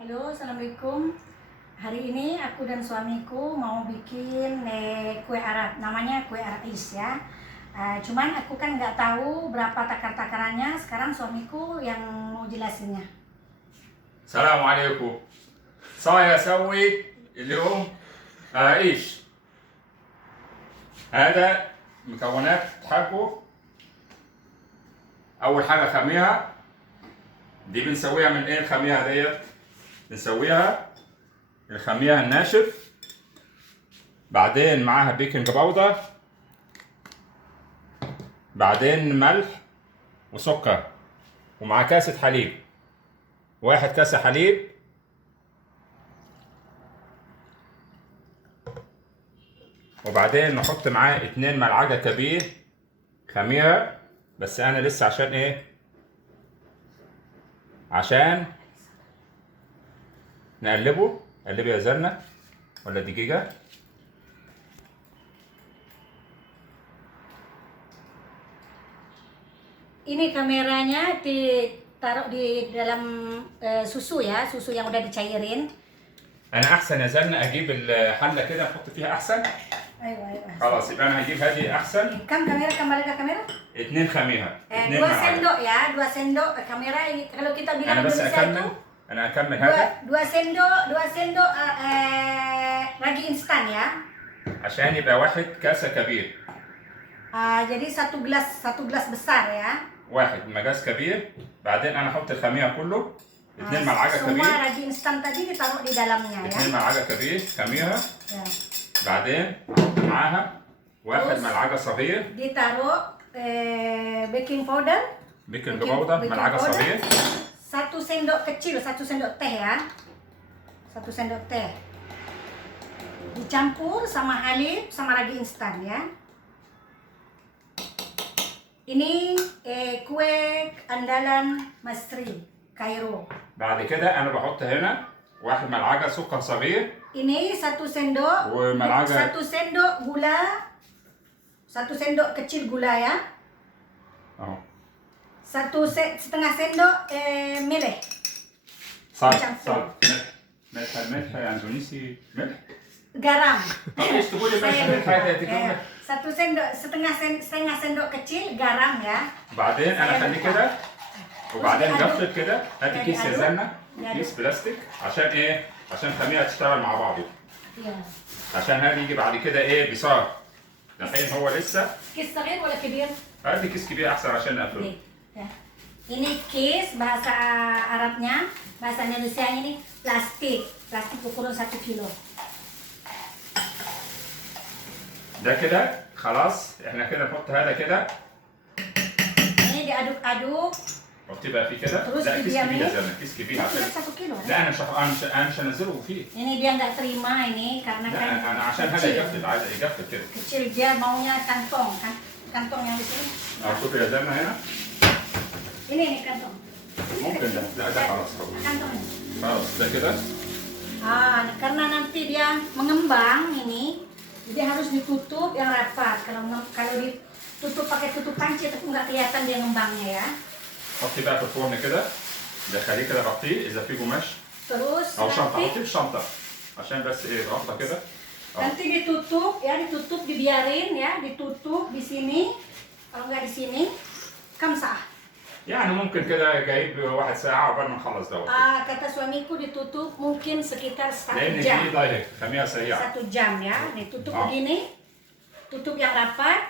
Halo, Assalamualaikum. Hari ini aku dan suamiku mau bikin kue Arab. Namanya kue Arab ya. Cuman aku kan nggak tahu berapa takar-takarannya. Sekarang suamiku yang mau jelasinnya. السلام عليكم. صايا اسوي اليوم عيش. هذا مكونات حقه. اول حاجه خميره، دي بنسويها من ايه؟ الخميره ديت بنسويها الخميره الناشف، بعدين معاها بيكنج باودر، بعدين ملح وسكر، ومع كاسه حليب، 1 كاسة حليب، وبعدين نحط معاه 2 ملعقة كبير خميرة. بس أنا لسه عشان إيه؟ عشان نقلبه. قلبه يا زلمة ولا دقيقة. Ini kameranya ditaruh di dalam susu ya, susu yang udah dicairin. أنا أحسن يا زلمة أجيب الحلة كده نحط فيها أحسن. Ayo. خلاص يبقى أنا هجيب هذه أحسن. Kan kamera kembali ke kamera. 2 خميرة. 2 2 ملعقة. sendok ya, 2 sendok kamera ini kalau kita bilang أنا بس Indonesia أكمل. itu أنا أكمل هذا 2 sendok ragi instan ya. عشان يبقى 1 كاسة كبير. Jadi satu gelas besar ya. 1 مقاس كبير. بعدين انا احط الخميره كله 2 ملعقه Semua كبير. ragi instan tadi ditaruh di dalamnya ya. 2 ملعقه كبير خميره. Ya. بعدين معاها 1 Terus ملعقه صغير ditaruh baking powder, بيكنج باودر ملعقه صغير. 1 sendok kecil, 1 sendok teh ya. 1 sendok teh. Dicampur sama halib sama ragi instan ya. Ini kue andalan Masri, Kairo. بعد كده انا بحط هنا 1 ملعقه سكر صغير. Ini 1 sendok, وملعقه 1 sendok gula, 1 sendok kecil gula ya. اهو 1,5 sendok meleh. صلصه ملح اندونيسي ملح. Garam. ايش تقولي ملح حاجه تقول. 1,5 sendok kecil garam ya. بعدين انا اخليه كده وبعدين قفل كده. هاتي كيس يا زلمه، يا كيس بلاستيك. عشان ايه؟ عشان الخميره تشتغل مع بعضه. Iya. عشان هذا يجي بعد كده ايه؟ بصار. الحين هو لسه. Kis صغير ولا كبير؟ هاتي كيس كبير احسن عشان نقفله. Nih, ya. Ini kis bahasa Arabnya, bahasa Indonesia ini plastik ukuran 1 kilo. ده كده خلاص احنا كده نحط هذا كده. Ini diaduk-aduk. حطيه بقى فيه كده. Terus لا كيس didiamin. كبير يا زلمه، كيس كبير عشان. 1 kilo. لا انا مش هنزله فيه. Ini dia nggak terima ini karena لا kan انا عشان هذا يقفل، عايز يقفل كده. kecil dia maunya kantong kan, kantong yang di sini. شوف يا زلمه هنا. Ini kantong. ممكن ده. لا ده خلاص Kantong ini. خلاص ده كده. Karena nanti dia mengembang ini, jadi harus ditutup yang rapat. Kalau ditutup pakai tutup panci, tapi nggak kelihatan dia ngembangnya ya. حطي بقى في الفرن كده. دخليه كده غطيه اذا في قماش Terus او شنطه. nanti, حطيه في شنطه عشان بس ايه غطا كده. nanti ditutup ya, dibiarin ya, ditutup di sini. Kalau nggak di sini, kamsah. يعني ممكن كده جايب 1 ساعة عقبال ما نخلص دوت. Kata suamiku ditutup mungkin sekitar 1 لأن jam. دي دايركت خميرة سريعة. 1 jam ya. Nih tutup begini, tutup yang rapat,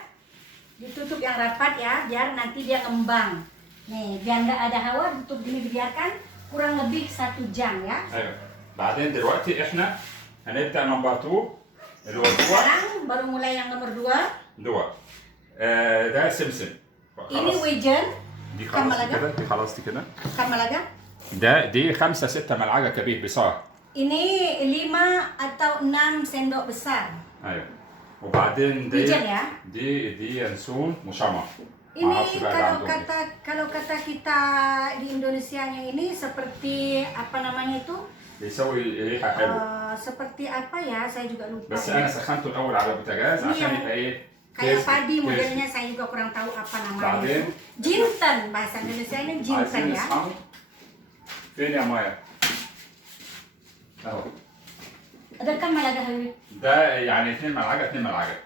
ditutup yang rapat ya, biar nanti dia ngembang. Nih, biar nggak ada hawa, tutup gini dibiarkan kurang lebih 1 jam ya. أيوه. بعدين دلوقتي إحنا هنبدأ نمبر 2 اللي هو الدواء. Sekarang baru mulai yang nomor 2. دواء. ده سمسم. Ini wijen, دي كم خلاص ملعقة؟ كده. دي خلاص دي كده. kamalaga. دي 5-6 ملعقة كبير بصار. Ini 5 atau 6 sendok besar. أيوه. وبعدين دي Wijen ya. دي ينسون مشمع. Ini kalau kata kita di Indonesianya ini seperti apa namanya itu? بيسوي ريحة حلوة. Seperti apa ya? Saya juga lupa. بس أنا سخنته الأول على البوتاجاز عشان يبقى إيه؟ Kayak padi modelnya, saya juga kurang tahu apa namanya. بعدين Jinten, bahasa Indonesia ini jinten عايزين ya. نسخنه. فين يا مايا؟ اهو Ada kan malaga hari? ده يعني 2 ملعقه 2 ملعقه.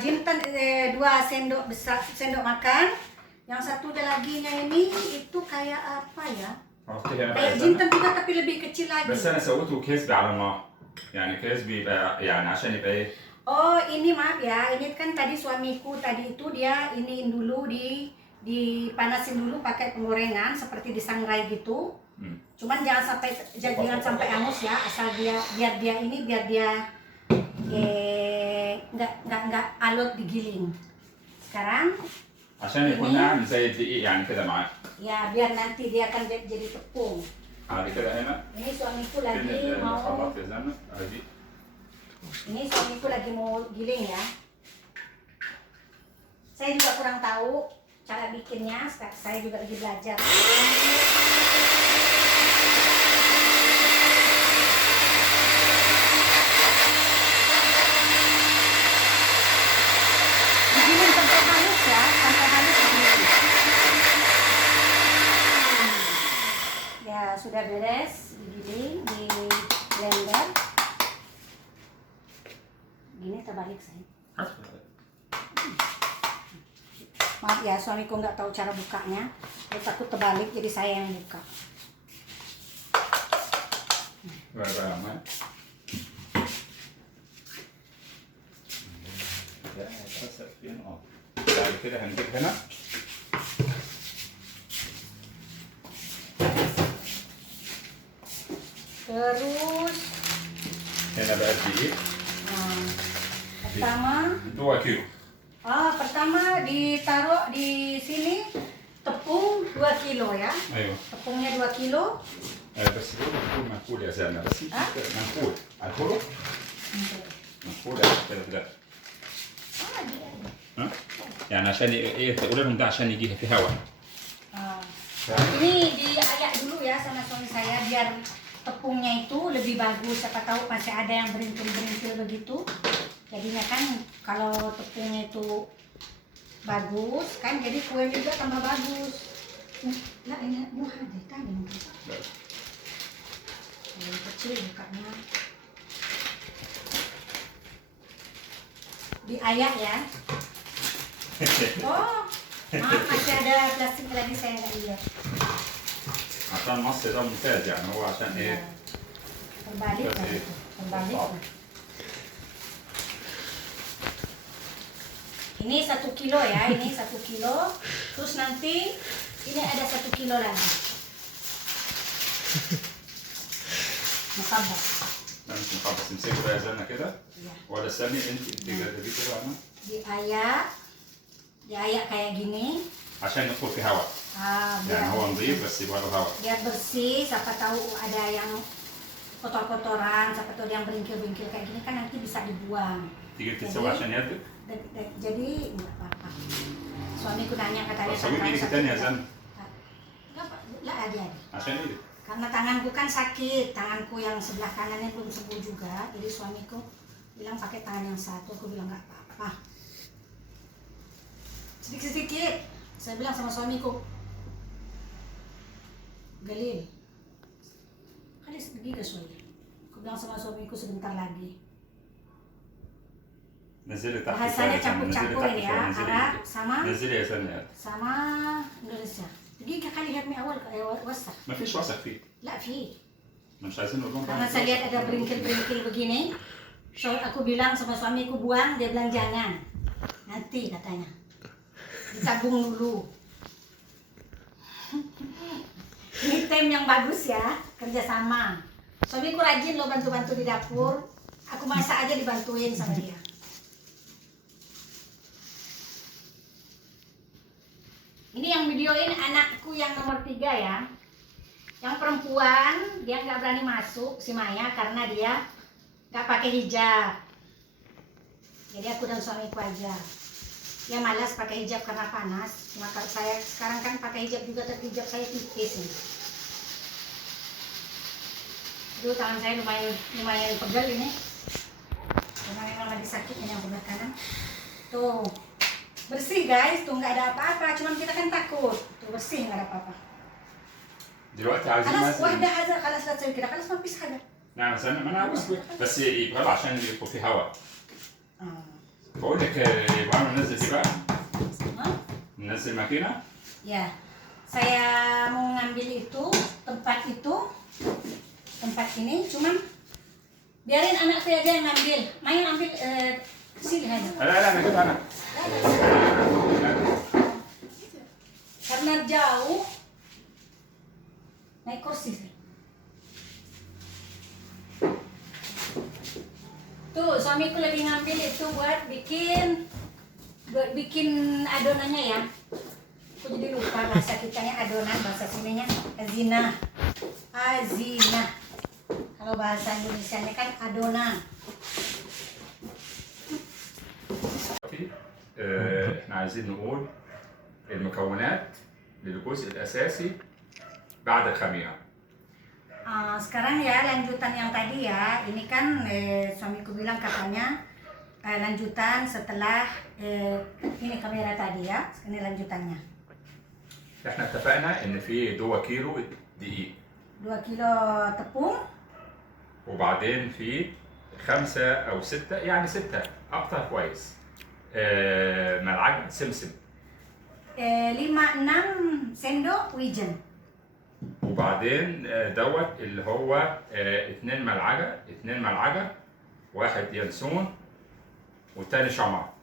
Jintan 2 sendok besar, sendok makan. Yang satu lagi ini itu kayak apa ya? عرفتي هنا بقى Kayak يا jintan سنة؟ juga tapi lebih kecil lagi. بس انا سويته كيسبي على النار. يعني كيسبي يبقى يعني عشان يبقى ايه؟ Oh ini maaf ya, ini kan tadi suamiku tadi itu dia iniin dulu dipanasin dulu pakai penggorengan seperti disangrai gitu. Cuman jangan sampai hangus ya, asal biar dia nggak alot digiling. Sekarang عشان يكون ini ناعم زي الدقيق يعني كده معاه. ya biar nanti dia akan jadi tepung. بعد كده هنا Ini suamiku فين lagi mau الخلاط يا زلمه؟ ادي giling ya. Saya juga kurang tahu cara bikinnya, saya juga lagi belajar. Digiling sampai halus ya, sampai halus digiling. Ya sudah beres digiling di blender. Gini terbalik saya. Maaf ya, suamiku nggak tahu cara bukanya. Dia takut terbalik, jadi saya yang buka. بعد كده هنجيب هنا Terus هنا بقى الدقيق pertama, 2 كيلو. pertama ditaruh di sini tepung 2 kilo ya. ايوه Tepungnya 2 kilo. بس دول بيكون منقول يا زلمه بس منقول الحروف منقول كده كده. ها؟ يعني عشان ايه تقول لهم ده عشان يجي في هواء. Ini diayak dulu ya sama suami saya biar tepungnya itu lebih bagus. Siapa tahu masih ada yang berintil-berintil begitu. Jadinya kan kalau tepungnya itu bagus kan jadi kue juga tambah bagus. Nah ini muha deh tadi mungkin. Yang kecil bukanya. Diayak ya. Oh, maaf masih ada plastik lagi saya nggak lihat. عشان مصر ده ممتاز يعني هو عشان ايه؟ Terbalik lah itu. Terbalik. Ini 1 kilo ya, ini 1 kilo. Terus nanti ini ada 1 kilo lagi. Mukabas. ممكن خلاص تمسكي بقى زلمه كده Ya. ولا استني انت جربيه كده انا Diayak kayak gini. عشان يدخل في هواء. يعني هو نظيف بس يبقى له هواء. Biar bersih, siapa tahu ada yang kotor-kotoran, siapa tahu yang beringkil-beringkil kayak gini kan nanti bisa dibuang. تيجي تسوي عشان يدك. Jadi nggak apa-apa. Suamiku nanya katanya سوي بايدك التانية يا زلمه. Lah ada. عشان ايدك. Karena tanganku kan sakit, tanganku yang sebelah kanannya belum sembuh juga, jadi suamiku bilang pakai tangan yang satu, aku bilang nggak apa-apa. Sedikit-sedikit, saya bilang sama suamiku, Galil, kali sedikit soalnya. Aku bilang sama suamiku sebentar lagi. نزلي تحت. Bahasanya campur-campur ini ya, Arab sama نزلي يا زلمه. sama Indonesia. دقيقة خلي هرمي أول وسخ. ما فيش وسخ فيه. لا في. مش عايزين نقول لهم. Karena saya lihat ada berintil-berintil begini, so aku bilang sama suamiku buang, dia bilang jangan, nanti katanya, ditabung dulu. Ini tim yang bagus ya, kerjasama. Suamiku rajin loh bantu-bantu di dapur, aku masak aja dibantuin sama dia. Ini yang videoin anakku yang nomor 3 ya. Yang perempuan dia nggak berani masuk si Maya karena dia nggak pakai hijab. Jadi aku dan suamiku aja. Dia malas pakai hijab karena panas. Maka saya sekarang kan pakai hijab juga, tapi hijab saya tipis nih. Aduh, tangan saya lumayan pegel ini. Karena memang lagi sakit ini yang sebelah kanan. Tuh. Bersih guys, tuh nggak ada apa-apa, cuman kita kan takut. Tuh bersih nggak ada apa-apa. دلوقتي عايزين خلاص مثلا واحدة هذا خلاص لا تسوي كده، خلاص ما فيش حاجة. نعم استنى ما انا عارف بس يبقى له عشان يبقى فيه هواء. Ah. بقول لك يبقى ننزل دي بقى. Hah? ننزل ماكينه. Ya, saya mau ngambil itu tempat ini, cuman biarin anak saya aja yang ngambil. Main ambil sini aja. لا لا انا كده انا. Karena jauh, naik kursi sih. Tuh, suamiku lagi ngambil itu buat bikin adonannya ya. Aku jadi lupa bahasa kitanya adonan, bahasa sininya azina. Azina. Kalau bahasa Indonesianya kan adonan. احنا عايزين نقول المكونات للجزء الاساسي بعد الخميره. Sekarang ya lanjutan yang tadi ya. Ini kan suamiku bilang katanya lanjutan setelah ini kamera tadi ya. Ini lanjutannya. احنا اتفقنا ان في 2 كيلو دقيق 2 kilo tepung. وبعدين في 5 أو 6 يعني 6 أكتر كويس ملعقة سمسم 5-6 sendok wijen. وبعدين دوت اللي هو 2 ملعقة 1 ينسون والتاني شمر.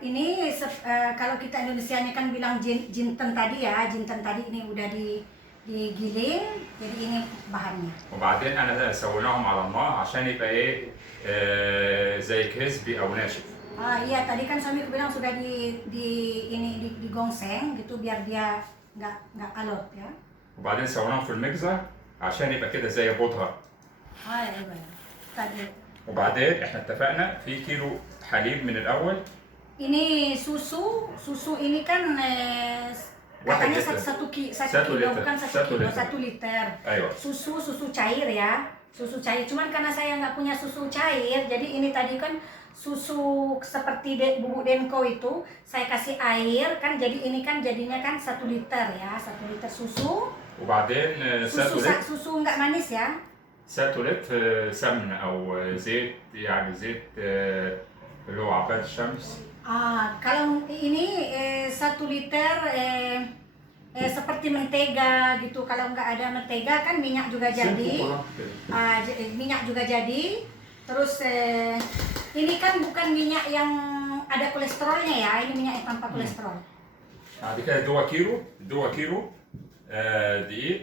Ini kalau kita Indonesianya kan bilang jinten tadi ya, jinten tadi ini udah digiling, jadi ini bahannya. وبعدين أنا سويناهم على النار عشان يبقى إيه زي كريسبي أو ناشف. Iya tadi kan suamiku bilang sudah digongseng gitu biar dia nggak alot ya. وبعدين سويناهم في المجزر عشان يبقى كده زي بودرة. Iya tadi. وبعدين إحنا اتفقنا في كيلو حليب من الأول. Ini susu ini kan katanya 1 kilo bukan 1 kilo 1 liter. Ayo. Susu cair ya, susu cair. Cuman karena saya nggak punya susu cair, jadi ini tadi kan susu seperti bubuk denko itu saya kasih air kan, jadi ini kan jadinya kan 1 liter ya, 1 liter susu. وبعدين susu nggak manis ya. 1 لتر سمن أو زيت يعني زيت اللي هو عباد الشمس. Kalau ini 1 liter seperti mentega gitu. Kalau nggak ada mentega kan minyak juga jadi. Minyak juga jadi. Terus ini kan bukan minyak yang ada kolesterolnya ya. Ini minyak yang tanpa kolesterol. بعد كده 2 كيلو دقيق.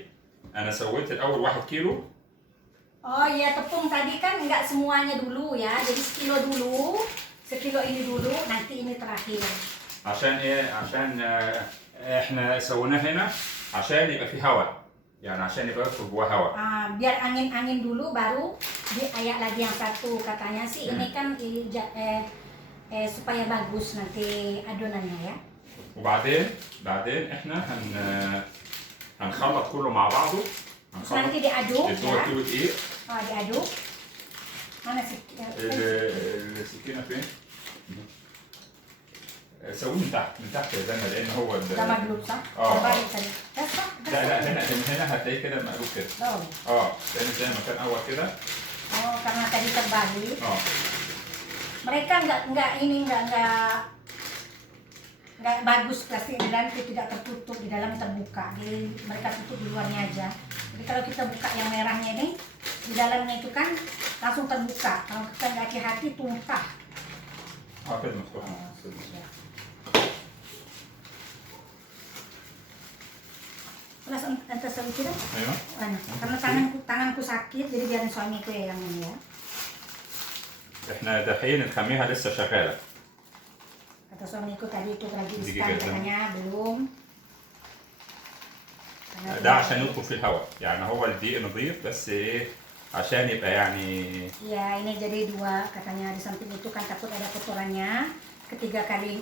أنا سويت الأول 1 كيلو. Oh iya, tepung tadi kan nggak semuanya dulu ya. Jadi sekilo ini dulu, nanti ini terakhir. عشان إيه؟ عشان إحنا سويناه هنا عشان يبقى فيه هواء. يعني عشان يبقى يدخل جواه هواء. Biar angin dulu baru diayak lagi yang satu. Katanya sih ini kan supaya bagus nanti adonannya ya. وبعدين إحنا هنخلط كله مع بعضه. Nanti diaduk ya. 2 كيلو دقيق. Diaduk. Mana sih? السكينة فين؟ سويه من تحت يا زلمة لأن هو ده مقلوب صح؟ بارد tadi. ده صح؟ لا هنا هتلاقيه كده مقلوب كده. لأن زي ما كان أول كده. Karena tadi terbalik. Mereka nggak bagus plastik di dalam itu tidak tertutup, di dalam terbuka. Jadi mereka tutup di luarnya aja. Jadi kalau kita buka yang merahnya ini, di dalamnya itu kan langsung terbuka. Kalau kita nggak hati-hati tumpah. كده مفتوح. Kelas antar kita? أيوه. Karena tanganku sakit, jadi biarin suamiku yang ini ya. إحنا دحين الخميرة لسه شغالة. Kata suamiku tadi itu lagi instan katanya belum. ده عشان يدخل في الهواء، يعني هو الدقيق نظيف بس إيه عشان يبقى يعني. Iya, ini jadi 2 katanya, di samping itu kan takut ada kotorannya.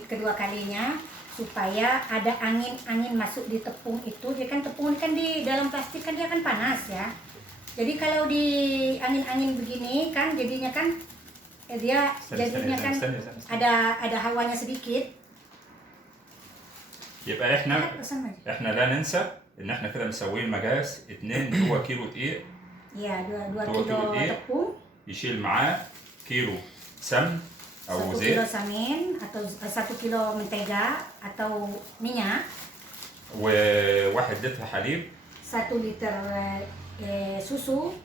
Kedua kalinya supaya ada angin masuk di tepung itu. Dia kan tepung kan di dalam plastik kan dia kan panas ya. Jadi kalau di angin begini kan jadinya kan dia jadinya kan ada hawanya sedikit. يبقى احنا لا ننسى ان احنا كده مسويين مقاس 2 كيلو دقيق Iya, 2 هو kilo تقول إيه؟ tepung, يشيل معاه كيلو سمن أو 1 kilo زيت samin atau 1 kilo mentega atau minyak, وواحد لتر حليب 1 liter susu,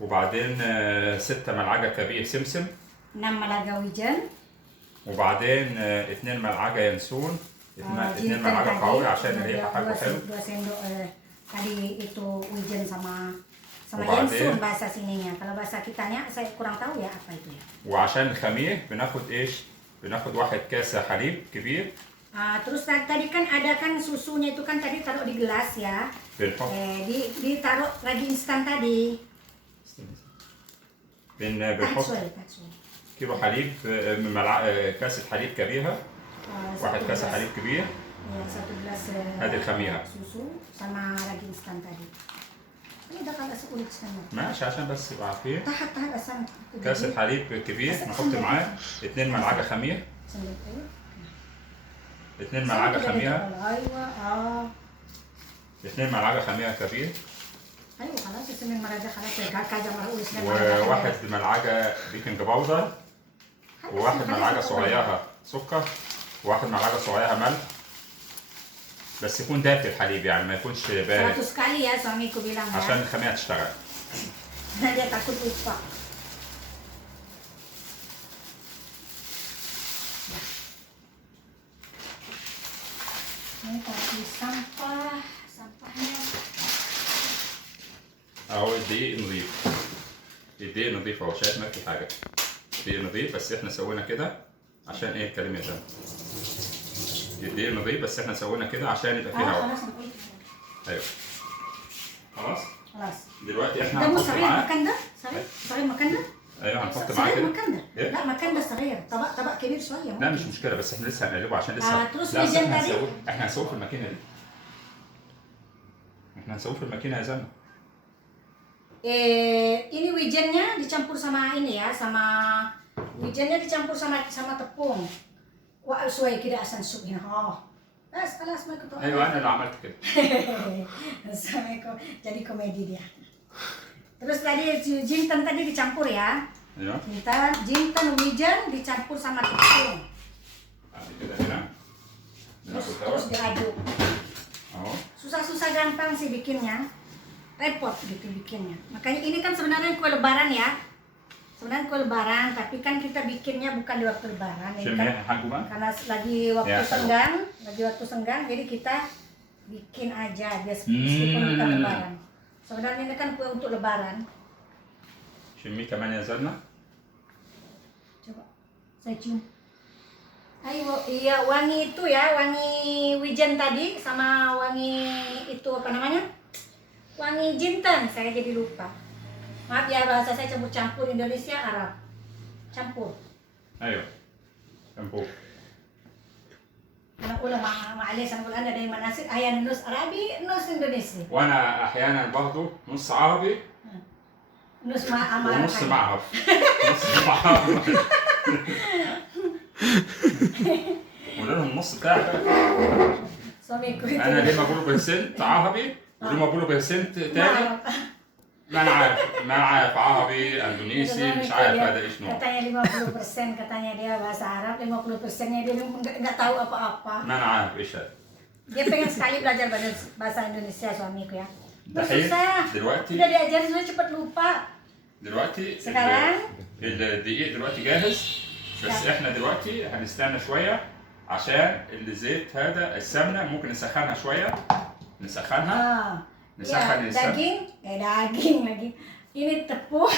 وبعدين 6 ملعقة كبير سمسم 6 malaga wijen, وبعدين 2 ملعقة ينسون 2 jinten ملعقة tadi, قوي عشان الريحة حلوة 2 sendok tadi itu wijen sama وبعدين؟ yensun bahasa sininya. Kalau bahasa kitanya saya kurang tahu ya apa itu ya. وعشان الخمير بناخد ايش؟ بناخد واحد كاس حليب كبير Terus tadi kan ada kan susunya itu kan tadi taruh di gelas ya. بنحط Ditaruh lagi instan tadi. بنحط Tatsui. كيلو حليب كاسة حليب كبيرة واحد كاسة حليب كبير Ya, 1 gelas هذه الخميرة susu sama lagi instan tadi. Ini udah kagak seulit sebenarnya. ماشي عشان بس يبقى عارفين Tahan asam. كاسة حليب كبير نحط معاه 2 ملعقة خميرة 2 ملعقة خميرة ايوه 2 ملعقة خميرة كبير ايوه خلاص اسمين مراجع خلاص كذا مره اقول اسمين وواحد ملعقة بيكنج باودر وواحد ملعقة صغيرة سكر وواحد ملعقة صغيرة ملح بس يكون دافي الحليب يعني ما يكونش بارد 100 kali ya suamiku bilang ya. عشان الخميرة تشتغل. Dia takut lupa. Ini kalau di sampahnya اهو الدقيق نضيف. الدقيق نضيف اهو شايف ما في حاجة. الدقيق نضيف بس احنا سوينا كده عشان ايه الكلمة ده. الدقيق نضيف بس احنا سوينا كده عشان يبقى فيه هواء. خلاص نقول. ايوه. خلاص؟ خلاص. دلوقتي احنا ده مو هنحط صغير معاه مكان ده؟ صغير مكان ده؟ ايوه هنحط معاه صغير كده. مكان ده؟ إيه؟ لا مكان ده صغير، طبق كبير شوية. لا مش مشكلة بس احنا لسه هنقلبه عشان لسه تروس لا، بس ويجن احنا تاني؟ احنا هنسويه في الماكينة دي. احنا هنسويه في الماكينة يا زلمة. Ini wijennya dicampur sama ini ya, wijennya dicampur sama tepung. Wah, sesuai kira asan supnya. Bas, خلاص ما كنت. ايوه انا اللي عملت كده. Assalamualaikum. Jadi komedi dia. Terus tadi jinten tadi dicampur ya. ايوه. Jinten wijen dicampur sama tepung. بعد كده هنا Terus diaduk. اهو. Susah-susah gampang sih bikinnya. Repot gitu bikinnya. Makanya ini kan sebenarnya kue lebaran ya. Sebenarnya kue lebaran, tapi kan kita bikinnya bukan di waktu lebaran. Ini kan karena lagi waktu Ya, senggang, jadi kita bikin aja meskipun bukan lebaran. Sebenarnya ini kan kue untuk lebaran. شمي كمان يا زلمة. Coba saya cium. Ayo, iya wangi itu ya, wangi wijen tadi sama wangi itu apa namanya? Wangi jinten, saya jadi lupa. Maaf ya bahasa saya campur Indonesia Arab. Campur. ايوه. شامبو. أنا أقول معلش أنا أقول أنا دايما ناس أحيانا نص عربي نص إندونيسي. وانا احيانا باخده نص عربي نص مع ونص معرف. نص معرف. قول لهم النص بتاعك. suamiku itu. انا ليه ما بقوله برسنت عربي وليه ما بقوله برسنت تاني. ما انا عارف عربي اندونيسي مش عارف هذا ايش نوع. Katanya 50% katanya dia bahasa Arab, 50%-nya dia nggak tahu apa-apa. ما انا عارف ايش هذا. Dia pengen sekali belajar bahasa Indonesia suamiku ya. دحين Susah. دلوقتي Udah diajarin sudah cepat lupa. دلوقتي sekarang الدقيق دلوقتي جاهز بس احنا دلوقتي هنستنى شويه عشان الزيت هذا السمنه ممكن نسخنها شويه نسخنها نسخن daging lagi. Ini tepung.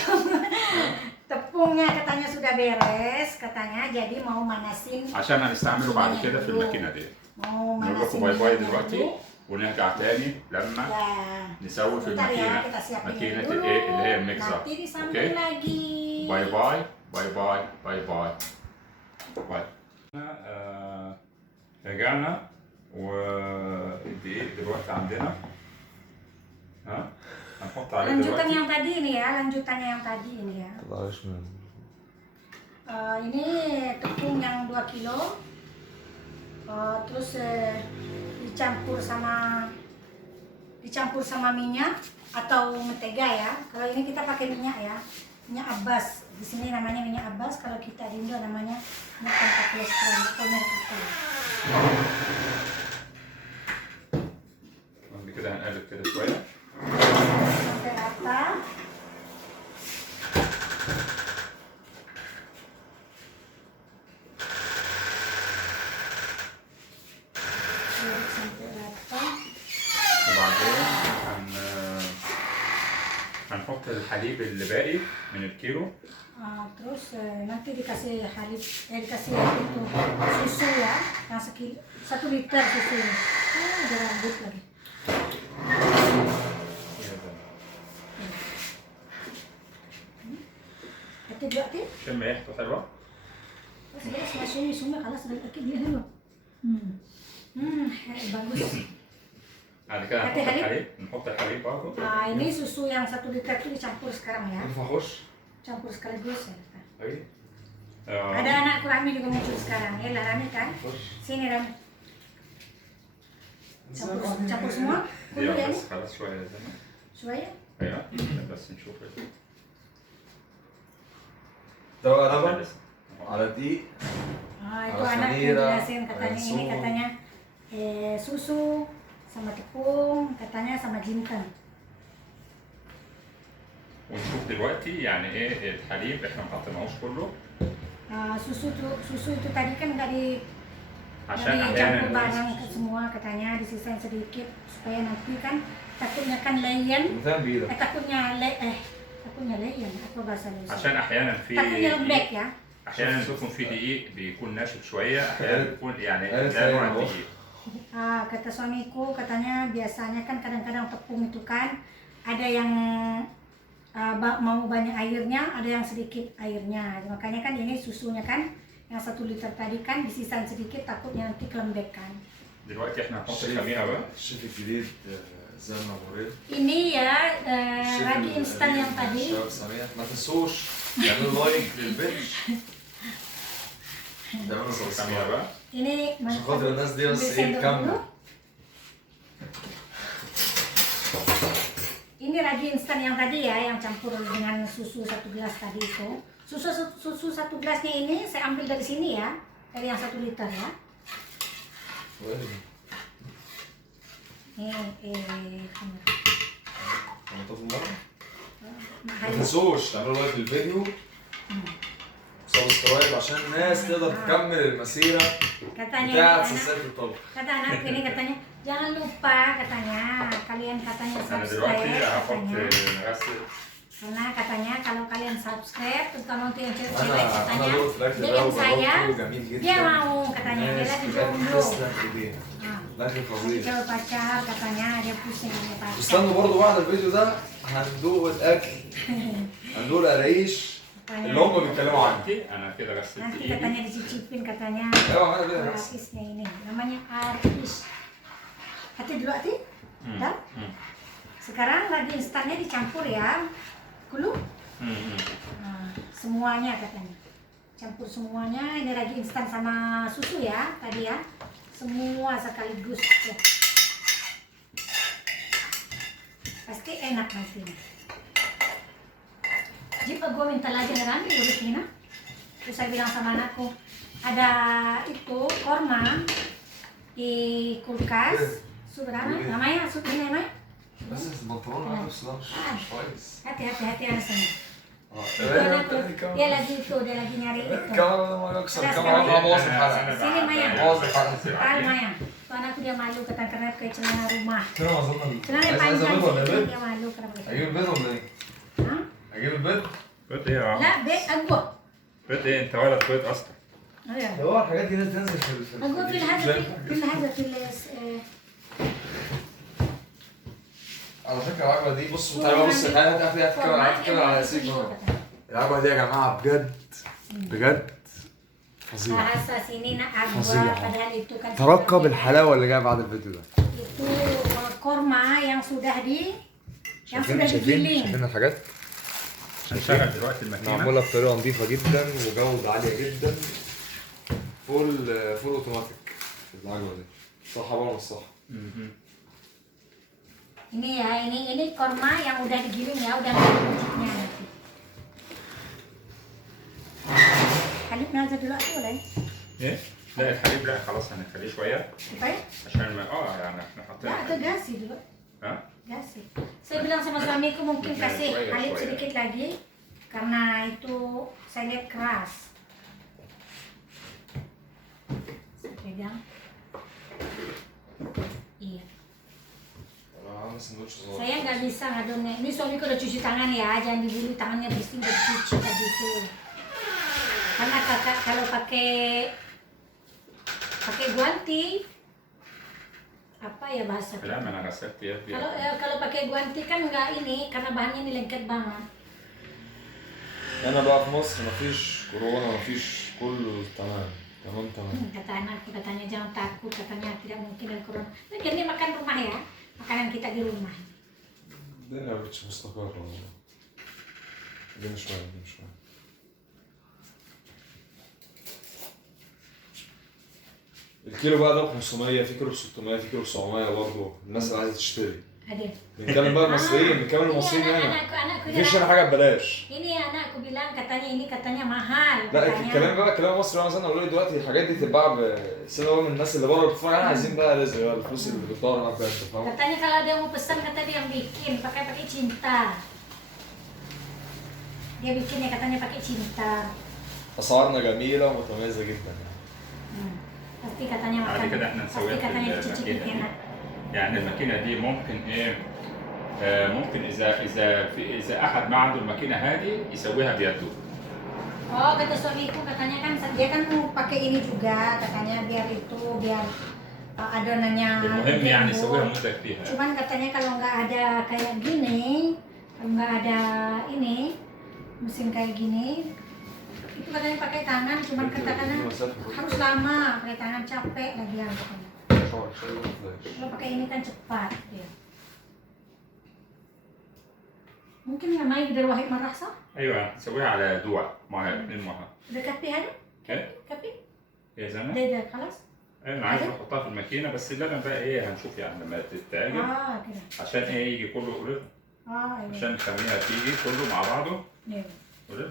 Tepungnya katanya sudah beres katanya, jadi mau manasin. عشان هنستعمله بعد كده في الماكينه دي. Mau نقول لكم manasin باي باي minyaknya دلوقتي dulu. ونرجع تاني لما Ya. نسوي في Bentar ya, الماكينه kita siapin ماكينه dulu. الايه اللي هي الميكسر. Nanti disambung اوكي lagi. باي باي باي باي باي باي باي. رجعنا والدقيق دلوقتي عندنا. ها هنحط عليه Lanjutan دلوقتي. yang tadi ini ya, lanjutannya yang tadi ini ya. Ini tepung yang 2 kilo. Terus dicampur sama dicampur sama minyak atau mentega ya. Kalau ini kita pakai minyak ya, minyak Abbas. Di sini namanya minyak Abbas, kalau kita di Indo namanya minyak tanpa kolesterol atau merek kita. بعد كده هنقلب كده شويه. Sampai rata. Aduk sampai rata. وبعدين هنحط الحليب اللي باقي من الكيلو. Terus nanti dikasih dikasih itu susu ya, yang 1 liter susu. Ada rambut lagi. Hati dua ti? شم ريحته حلوه. بس ما شيء semua خلاص اكيد dia حلو. Bagus. بعد كده هاتي هنحط حليب. الحليب، نحط الحليب برضه. Ini susu yang 1 liter itu dicampur sekarang ya. ينفع اخش؟ Campur sekaligus ya. اي Ada anakku Rami juga muncul sekarang. Ya lah Rami kan. اخش Sini Rami. Campur semua. Kudu ya بس nih. خلاص شويه زي ما. Suaya. ايوه بس نشوف ده بقى لبن على دقيق Itu Harus anakku nira, jelasin katanya harus ini susu. katanya susu sama tepung katanya sama jinten. ونشوف دلوقتي يعني ايه الحليب احنا ما حطيناهوش كله Susu itu tadi kan nggak عشان dicampur احيانا bareng ke semua katanya disisain sedikit supaya nanti kan takutnya kan leyen بتعمل بايدك takutnya leyen apa bahasa Indonesia? عشان احيانا في Takutnya lembek ya. احيانا بيكون في دقيق بيكون ناشف شويه احيانا بيكون يعني عارف ده نوع يعني الدقيق. Kata suamiku katanya biasanya kan kadang-kadang tepung itu kan ada yang mau banyak airnya, ada yang sedikit airnya. Makanya kan ini susunya kan yang 1 liter tadi kan disisain sedikit takutnya nanti kelembek kan. دلوقتي احنا هنحط الخميره بقى. الشيف الجديد زلمه موريل Ini ya ragi instan yang tadi. شباب سميح ما تنسوش تعملوا لايك للبيج تعملوا الخميره سبسكرايب بقى. Ini عشان خاطر الناس دي بس ambil ايه sendok تكمل dulu. Ini ragi instan yang tadi ya, yang campur dengan susu 1 gelas tadi itu. Susu 1 gelasnya ini saya ambil dari sini ya, dari yang 1 liter ya. ما تنسوش تعملوا لايك للفيديو سبسكرايب عشان الناس تقدر تكمل المسيره Katanya بتاعت anak, سلسله الطبخ kata anak ini katanya jangan lupa katanya kalian katanya انا دلوقتي subscribe هحط katanya. نغسل. Karena katanya kalau kalian subscribe terutama untuk yang cewek انا katanya دوت الاكل dia ده yang saya وجربته جميل جدا dia mau katanya dia الناس lagi بجد jomblo. تسلم ايديها Nah, الاكل lagi فظيع cewek pacar katanya dia pusing dia pacar. واستنوا برضو بعد الفيديو ده هندوق الاكل هندوق القرايش اللي هم بيتكلموا عنه انا كده غسلت Nanti ايدي. katanya dicicipin katanya ايوه عملنا كده نفس arisnya ini namanya aris. Hati dulu hati. Dah. Sekarang lagi instannya dicampur ya. Dulu. Semuanya katanya. Campur semuanya. Ini lagi instan sama susu ya tadi ya. Semua sekaligus ya. Pasti enak nanti. Jika gue minta lagi nanti gue bikin. Terus saya bilang sama anakku, ada itu korma di kulkas. Sudah namanya, ini namanya. بس البنطلون على نفس ده مش كويس Hati-hati alasannya. Itu اه anakku, dia lagi nyari itu. الكاميرا ما يكسر Terus الكاميرا sekarang- ما بوظ الحلقه Sini Maya. بوظ الحلقه Al Maya. Tuh anakku dia malu kata karena kayak celana rumah. كده ما اظن Celana عايز panjang البيض ولا sih, بيض؟ dia malu kenapa? اجيب البيض ولا ايه؟ Hah? اجيب البيض؟ بيض ايه يا عم؟ لا بيت أقوى. بيض ايه انت ولد بيض اصلا. هو الحاجات دي لازم تنزل في أقوى في هذا في على فكره العجبه دي بص تعالى بص تعالى هات كده على سيجما العجبه دي يا جماعه بجد بجد فظيعه bahasa sini nak agua فظيعة. padahal itu kan ترقب الحلاوه اللي جايه بعد الفيديو ده itu korma yang sudah شايفين digiling. الحاجات هنشغل دلوقتي الماكينه. معموله بطريقه نظيفه جدا وجوده عاليه جدا فول اوتوماتيك العجبه دي صح ولا مش صح؟ Ini ya, ini korma yang udah digiling ya, udah ada bujuknya nanti. Halib nازل دلوقتي ولا ايه؟ ايه؟ لا الحليب لا خلاص هنخليه شويه Kifayah? عشان ما يعني احنا حاطين Ya, itu gasi dulu. ها؟ Gasi. Saya bilang sama suamiku mungkin Ya, kasih shoya, halib shoya. sedikit lagi karena itu saya lihat keras. Saya pegang. Iya. انا عامل سندوتش صغير. Saya nggak bisa ngadonnya. Ini suamiku udah cuci tangan ya, jangan dibully tangannya bersih udah dicuci tadi itu. Karena kakak kalau pakai guanti apa ya bahasa? لا ما انا غسلت يدي Kalau pakai guanti kan nggak ini karena bahannya ini lengket banget. انا بقى في مصر مفيش كورونا مفيش كله تمام تمام. Kata anakku katanya jangan takut, katanya tidak mungkin ada corona. Nah, ini makan rumah ya, makanan kita di rumah. الدنيا مبقتش مستقرة والله. اديني شوية اديني شوية. الكيلو بقى ده ب 500، في كيلو ب 600، في كيلو ب 700 برضه، الناس اللي عايزة تشتري. Hadir. بنتكلم بقى المصريين، بنتكلم المصريين هنا. Anakku مفيش هنا حاجة ببلاش. ini anakku bilang katanya ini katanya mahal. لا katanya. الكلام بقى كلام مصري بقى مثلا اقول لي دلوقتي الحاجات دي تتباع بسنة هو من الناس اللي بره بتتفرج عليها عايزين بقى رزق بقى الفلوس اللي بتدور معاك بقى انت فاهم؟ Katanya kalau dia mau pesan kata dia yang bikin pakai cinta. Dia bikinnya katanya pakai cinta. اسعارنا جميلة ومتميزة جدا. Pasti katanya بعد makan. كده احنا Pasti نسويها في katanya dicicipin الماكينه دي enak. يعني الماكينه دي ممكن ايه ممكن اذا احد ما عنده الماكينه هذه يسويها بيده Oh, kata suamiku katanya kan dia kan mau pakai ini juga katanya biar adonannya المهم يعني lembut. يسويها مدة فيها Cuman katanya kalau nggak ada kayak gini, kalau nggak ada ini mesin kayak gini, itu katanya pakai tangan. Cuman katanya harus lama pakai tangan, capek lagi yang katanya. Kalau pakai ini kan cepat. Ya. Mungkin yang main dari Wahid Marasa? ايوه نسويها على دوع مع اثنين معها Udah kapi ada? ايه Kapi? يا زلمه Udah خلاص? ايه انا عايز احطها في الماكينه بس اللبن بقى ايه هنشوف يعني لما تتعجن كده. عشان ايه يجي كله قريب Iya. عشان نخليها تيجي كله مع بعضه Iya. قريب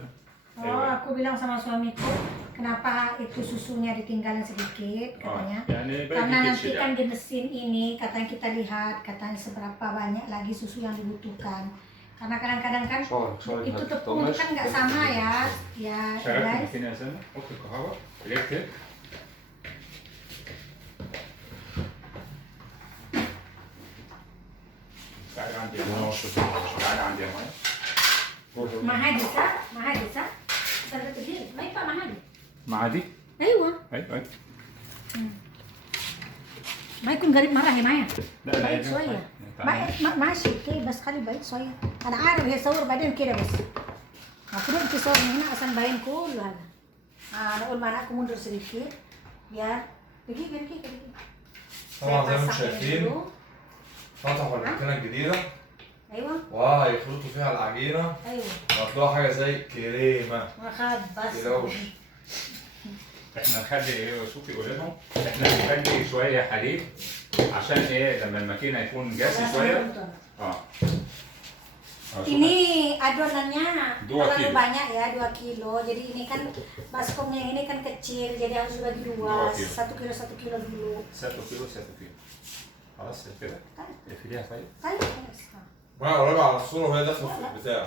Oh, aku bilang sama suamiku, kenapa itu susunya ditinggalin sedikit katanya. يعني Karena باقي nanti كتير kan يعني di mesin ini katanya kita lihat katanya seberapa banyak lagi susu yang dibutuhkan. Karena kadang-kadang kan itu tepung kan nggak sama ya, ya شغلت guys. الماكينه يا زلمه اوكي الكهرباء الكتريك تعالى عندي يا ماما تعالى عندي يا ماما Mahadi sah, Mahadi sah. Sampai begini, baik Pak Mahadi. معادي Ayo, ايوه ايوه ما يكون قريب مرة هي معايا. لا لا بعيد شوية. ماشي اوكي بس خلي بعيد شوية. أنا عارف هي صور بعدين كده بس. المفروض تصور من هنا عشان باين كل هذا. نقول مع anakku mundur sedikit biar pergi. طبعا زي ما انتم Saya pasang ini شايفين dulu. فتحوا الماكينة الجديدة أيوة وهيخلطوا فيها العجينة أيوة. وهتلاقوا حاجة زي كريمة. واخد بس. متقلقوش. احنا نخلي ايه شوفي قولي لهم احنا نخلي شويه حليب عشان ايه لما الماكينه يكون جاسي شويه اه Ini adonannya 2 terlalu kilo. banyak ya, 2 kilo. Jadi ini kan baskomnya ini kan kecil, jadi harus dibagi dua. 2 kilo. 1 kilo dulu. 1 كيلو خلاص كده اقفليها طيب طيب خلاص. وانا قريبة على الصورة وهي داخلة في البتاع.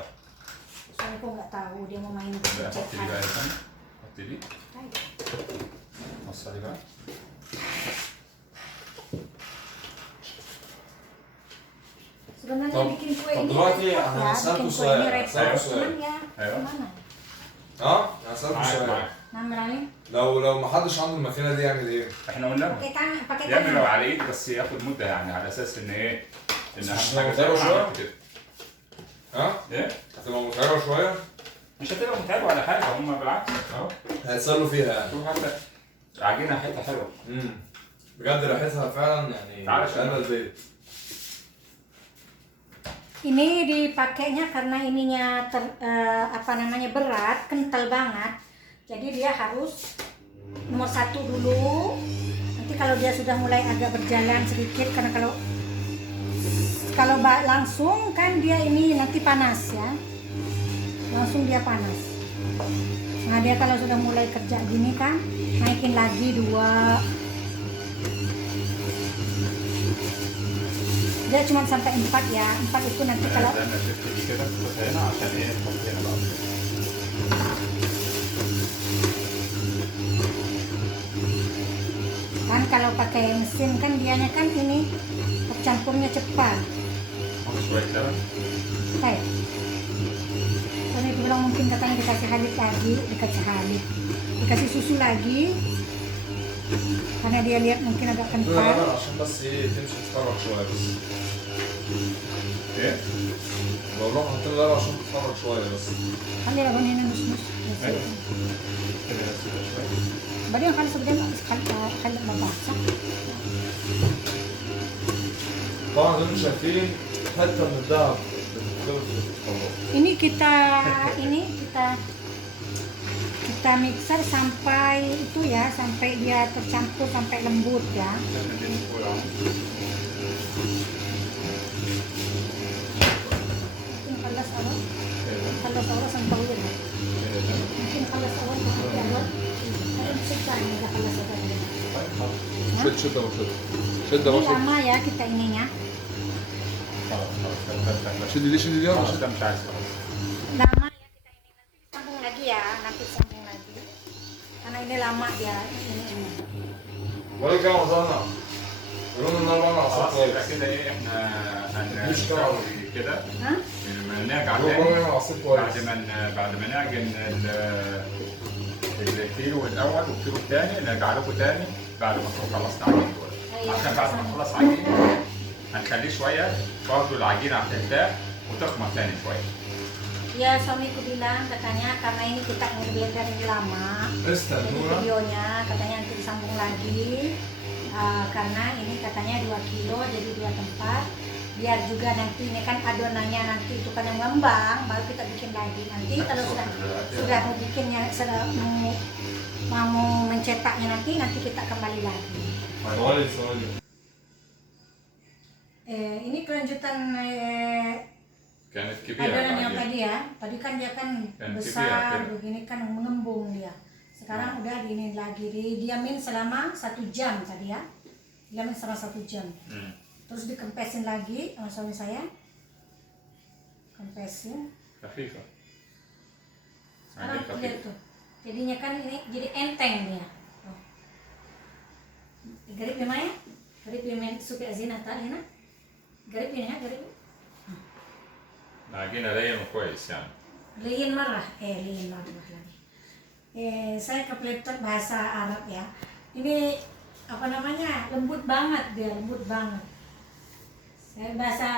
Soalnya nggak tahu dia mau main بقى cek حطي دي بقى يا فندم حطي دي طيب. وصلي بقى Sebenarnya Top. bikin kue Top ini duluati, repot ana ya, satu bikin kue saya, ini repot. satu Cuman saya. ya Ayo. gimana? اه انا هسألكوا معاك سؤال. معاك Namanya لو ما حدش عنده الماكينة دي يعمل ايه؟ احنا قلنا لهم pakai يعمل لو tangan. على ايد بس ياخد مده يعني على اساس ان ايه ان مش اهم حاجه زي ما متعبة عملت كده ها؟ ايه هتبقى متعبة شوية؟ مش هتبقى متعبه ولا حاجه هم بالعكس اهو هيتسلوا فيها يعني. شوف حتى عجينه حته حلوه بجد ريحتها فعلا يعني تعالى مش قادرة البيت. Ini dipakainya karena ininya berat, kental banget. Jadi dia harus nomor 1 dulu. Nanti kalau dia sudah mulai agak berjalan sedikit, karena kalau langsung kan dia ini nanti panas ya. Langsung dia panas. Nah dia kalau sudah mulai kerja gini kan, naikin lagi 2. Dia cuma sampai 4 ya. 4 itu nanti kalau زي ما شفت دي كده تحط هنا عشان ايه تحط هنا بقى. kan kalau pakai mesin kan dianya kan ini tercampurnya cepat. حط شوية لبن. Kayak. Soalnya dia bilang mungkin katanya dikasih halid lagi, dikasih susu lagi. Karena dia lihat mungkin agak لا لا kental. لا عشان بس ايه تمشي تتفرج شويه بس. ايه؟ بقول لهم حط لي لبن عشان تتفرج شويه بس. خلي لبن هنا نص. ايوه. كده بس كده شوية. بعدين خلص بعدين خلي بابا صح؟ طبعا زي ما انتم شايفين حته من الذهب بتتخلط في الخلاط. Ini kita mixer sampai itu ya, sampai dia tercampur sampai lembut ya. عشان دي نقول اهو. Mungkin خلص awal sampai awal. كده ده. Mungkin خلص awal sampai awal. Kadang susah nggak خلص awal. طيب خلاص. شد شد ابو شد شد ابو Ini شد lama ya kita ininya. خلاص خلاص. شد دي شد دي يلا خلاص شد. ده مش عايز خلاص. Lama ya kita ini, nanti disambung lagi ya, karena ini lama dia ini. ولا كده وصلنا. قولوا لنا النار على خلاص العصير يبقى كويس. كده ايه احنا مش هنسوي كده Hah? لما نرجع قولوا تاني لنا العصير بعد كويس. ما بعد ما نعجن الكيلو الاول والكيلو الثاني نرجع لكم تاني بعد ما نكون خلصت عجين دول. أيوة. عشان بعد ما نخلص عجين هنخليه شويه برضه العجينه هترتاح وتخمر تاني شويه. Ya suamiku bilang katanya karena ini kita nge-blender ini lama, jadi استنونا. videonya katanya nanti disambung lagi. Karena ini katanya 2 kilo jadi 2 tempat, biar juga nanti ini kan adonannya nanti itu kan yang ngembang baru kita bikin lagi. Nanti kalau sudah mau bikinnya, sudah mau mencetaknya nanti kita kembali lagi. ثواني ثواني. Ini kelanjutan كانت كبيره adonan yang العجينة. tadi ya. Tadi kan dia kan Kan besar kipia, begini kan mengembung dia. Sekarang udah diinin lagi, didiamin selama 1 jam tadi ya. Diamin selama 1 jam. Terus dikempesin lagi sama suami saya. Kempesin. خفيفه. Sekarang عجين lihat خفيف. tuh. Jadinya kan ini jadi enteng dia. Tuh. Garip gimana ya? Garip yang suka zina tak hina? Garip ini ya, garip. العجينه لين وكويس يعني. Liin marah lagi. Saya kepletot bahasa Arab ya. Ini apa namanya, lembut banget dia, lembut banget. Saya bahasa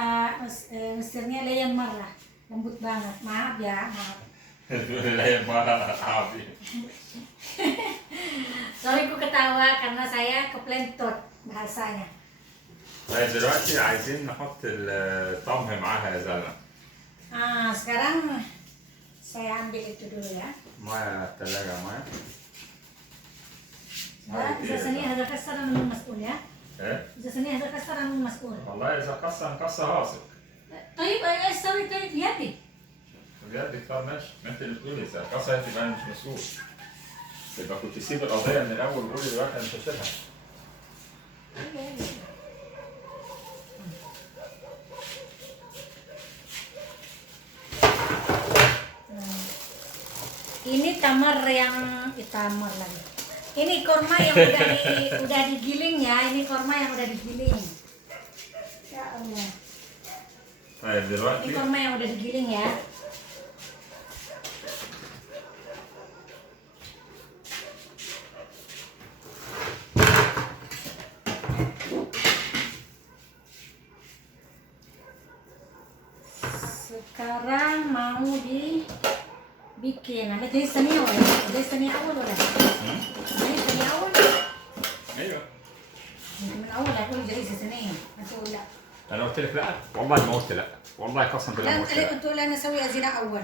Mesirnya liin marah, lembut banget. Maaf ya, maaf. لين ما عربي. Soalnya aku ketawa karena saya kepletot bahasanya. طيب دلوقتي عايزين نحط الطمر معاها يا زلمه. Sekarang saya ambil itu dulu ya. ميه الثلاجه ميه. إذا سنية هذا كسر من المسؤول يا. ايه؟ إذا سنية هذا كسر من المسؤول. والله اذا قصر نقصر راسك. طيب إيش سوي طيب يدي؟ بجد طب ماشي ما انت اللي بتقولي اذا قصرت يبقى انا مش مسؤول. يبقى كنت تسيب القضيه من الاول وقولي دلوقتي انا مش هسيبها. Ini tamar yang tamar lagi. Ini korma yang udah digiling ya. Ini korma yang udah digiling. Ya Allah. طيب Ini دلوقتي korma yang udah digiling ya. Sekarang mau dibikin. Ada jadi seni awal. Jadi seni awal udah. Ini seni awal. ايوه من اول هقول جاي سنين هتقول لا. انا قلت لك لا والله ما قلت لا والله قسما بالله ما قلت لا لا. قلت له انا اسوي ازينه اول.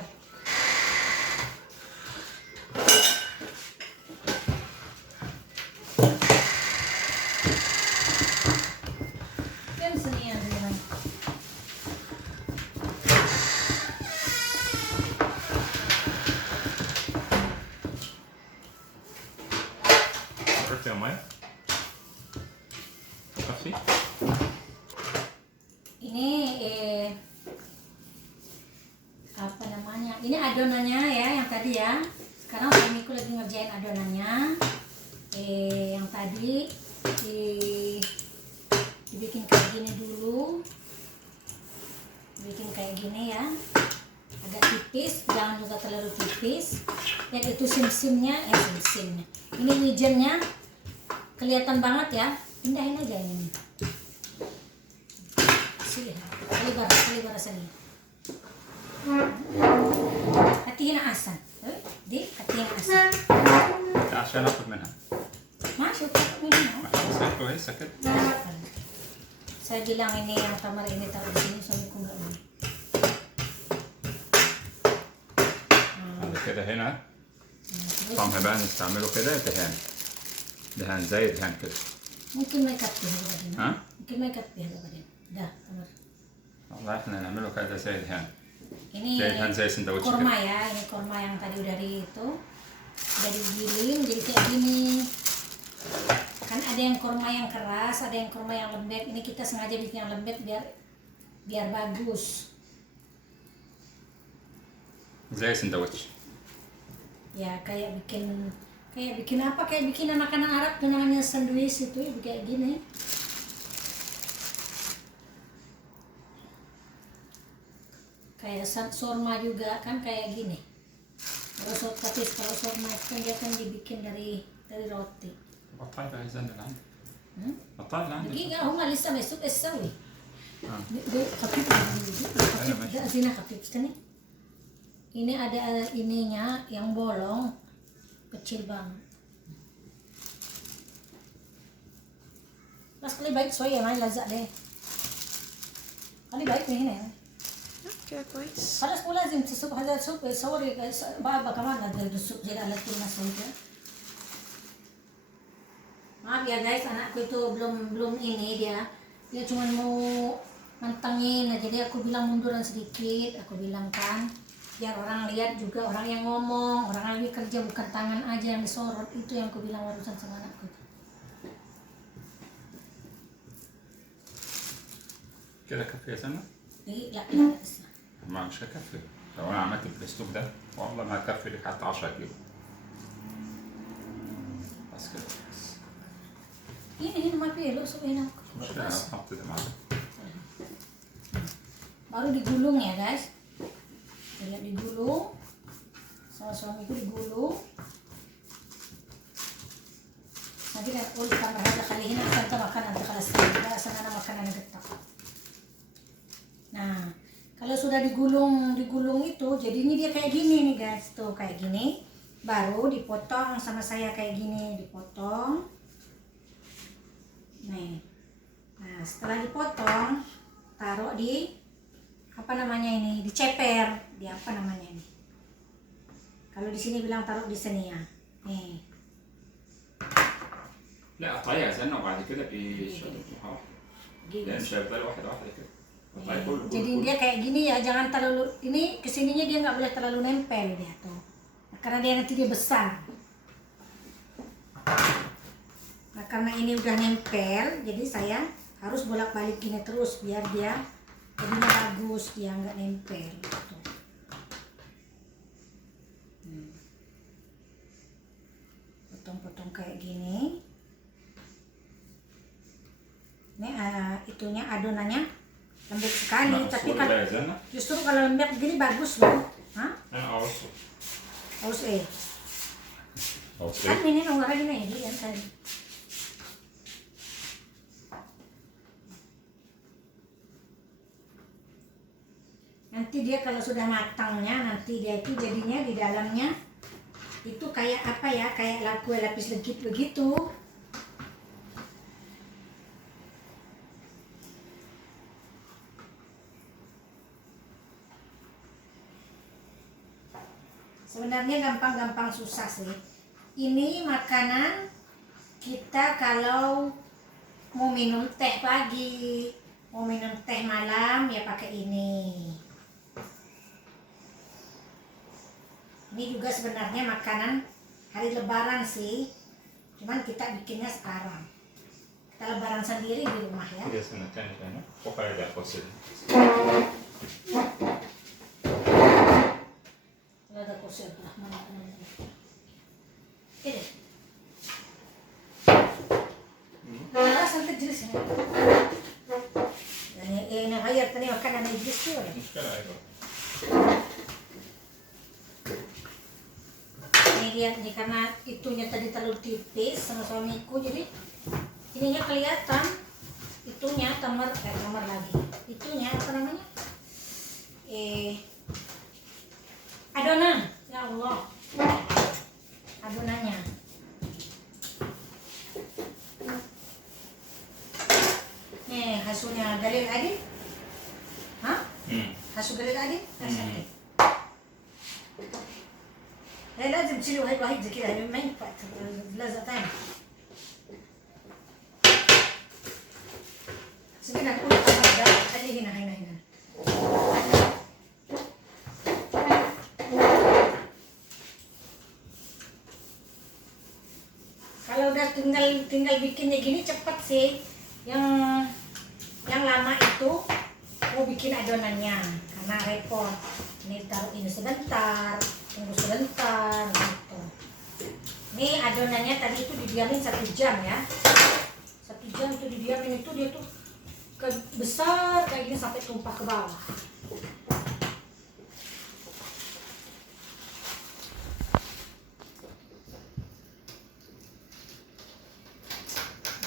كم سنه زينه؟ Nah, ini adonannya ya yang tadi ya. Sekarang suamiku lagi ngerjain adonannya. Yang tadi dibikin kayak gini dulu. Bikin kayak gini ya. Agak tipis, jangan juga terlalu tipis. Lihat itu sim-simnya, sim-simnya. Ini wijennya kelihatan banget ya. Pindahin aja ini. Sini, kali sini. Hatiin asan. Di hatiin asan. عشان اخذ منها. Masuk minum. تصير كويسه كده. Saya bilang ini yang tamar ini taruh di sini, suamiku nggak mau. هذا كده هنا Terus طعمها بقى نستعمله كده دهان. دهان زي دهان كده. mungkin makeup ya badan. ها؟ Mungkin makeup ya badan. Dah, tamar. والله احنا نعمله كده زي دهان. Ini زي دهان زي سندوتش korma كده. ya, ini korma yang tadi udah digiling jadi kayak gini. Kan ada yang korma yang keras, ada yang korma yang lembek. Ini kita sengaja bikin yang lembek biar bagus. زي سندوتش. Ya kayak bikin apa? Kayak bikin makanan Arab tuh namanya sandwich itu ya, kayak gini. Kayak shawarma juga kan kayak gini. Kalau shawarma itu kan dia kan dibikin dari roti. قطعي بقى زي اللي عندك. Hmm? قطعي اللي عندك. دقيقة هم لسه ما يسوق السوي. آه. خفيف ماشي. ده زينة خفيف استني. Ini ada ininya yang bolong kecil banget. بس خلي بايت شوية ما يلزق ليه. خلي بايت من هنا. كده كويس. خلاص مو لازم تسوق هذا سوق صوري بابا كمان هذا السوق زي alat timnas saja. Maaf ya guys, anakku itu belum ini dia cuma mau mantengin. Nah, jadi aku bilang munduran sedikit, aku bilang kan biar orang lihat juga, orang yang ngomong, orang lagi kerja, bukan tangan aja yang disorot. Itu yang aku bilang barusan sama anakku. كده كفي يا سنة؟ Jadi لا لسه. ما مش هكفي. لو انا عملت بالاسلوب ده والله ما هكفي لك حتى 10 كيلو. بس كده بس. Ini ما فيه lo ini. مش كده حط ده معاك. Baru digulung ya guys. Lihat digulung. Sama suamiku digulung. Nanti kan ulit tambah ada kali ini kita makan nanti kalau sudah sana makanan getak. Nah, kalau sudah digulung itu jadinya dia kayak gini nih guys, tuh kayak gini. Baru dipotong sama saya kayak gini, dipotong. Nih. Nah, setelah dipotong taruh di apa namanya ini, diceper, di apa namanya ini. Kalau di sini bilang taruh di sini ya. Nih. لا قطعيها يا سنة وبعد كده بيشرحها. Gini. لا مش هيفضل واحدة واحدة كده. قطعي كله. Jadi dia kayak gini ya, jangan terlalu ini kesininya dia nggak boleh terlalu nempel dia tuh, karena dia nanti dia besar. Nah karena ini udah nempel, jadi saya harus bolak-balik gini terus biar dia jadinya bagus, dia nggak nempel. Gitu. Potong-potong kayak gini. Ini itunya adonannya lembek sekali, tapi الصورة kalau ده يا سنة. justru kalau lembek begini bagus loh. Hah? أنا أوصل. Harus أوصل. kan ini nomor gini ini yang tadi. Nanti dia kalau sudah matangnya, nanti dia itu jadinya di dalamnya itu kayak apa ya, kayak kue lapis legit begitu. Sebenarnya gampang-gampang susah sih. Ini makanan kita kalau mau minum teh pagi, mau minum teh malam ya pakai ini. Ini juga sebenarnya makanan hari lebaran sih. Cuman kita bikinnya sekarang. Kita lebaran sendiri di rumah ya. كده سنة تاني هنا. وقع ده فاصل. Bismillahirrahmanirrahim. Ini. Nah, santai jelas ini. Ini غير tadi makan anak jelas tuh. مشكلة أيوة. Ini dia nih karena itunya tadi terlalu tipis sama suamiku, jadi ininya kelihatan. Itunya tamar lagi. Itunya apa namanya? Adonan. Ya Allah. Adonannya. Nih hasilnya dalil adil. Hah? Hasil dalil adil? Hasil. لازم تشيلوا هيك واحد زي كده ما ينفع تلزق تاني. سيبنا نقول هذا خليه هنا. Kalau udah tinggal bikinnya gini cepet sih. Yang lama itu mau bikin adonannya karena repot. Ini taruh ini sebentar, tunggu sebentar gitu. Ini adonannya tadi itu didiamin 1 jam ya. 1 jam itu didiamin itu dia tuh besar kayak gini sampai tumpah ke bawah.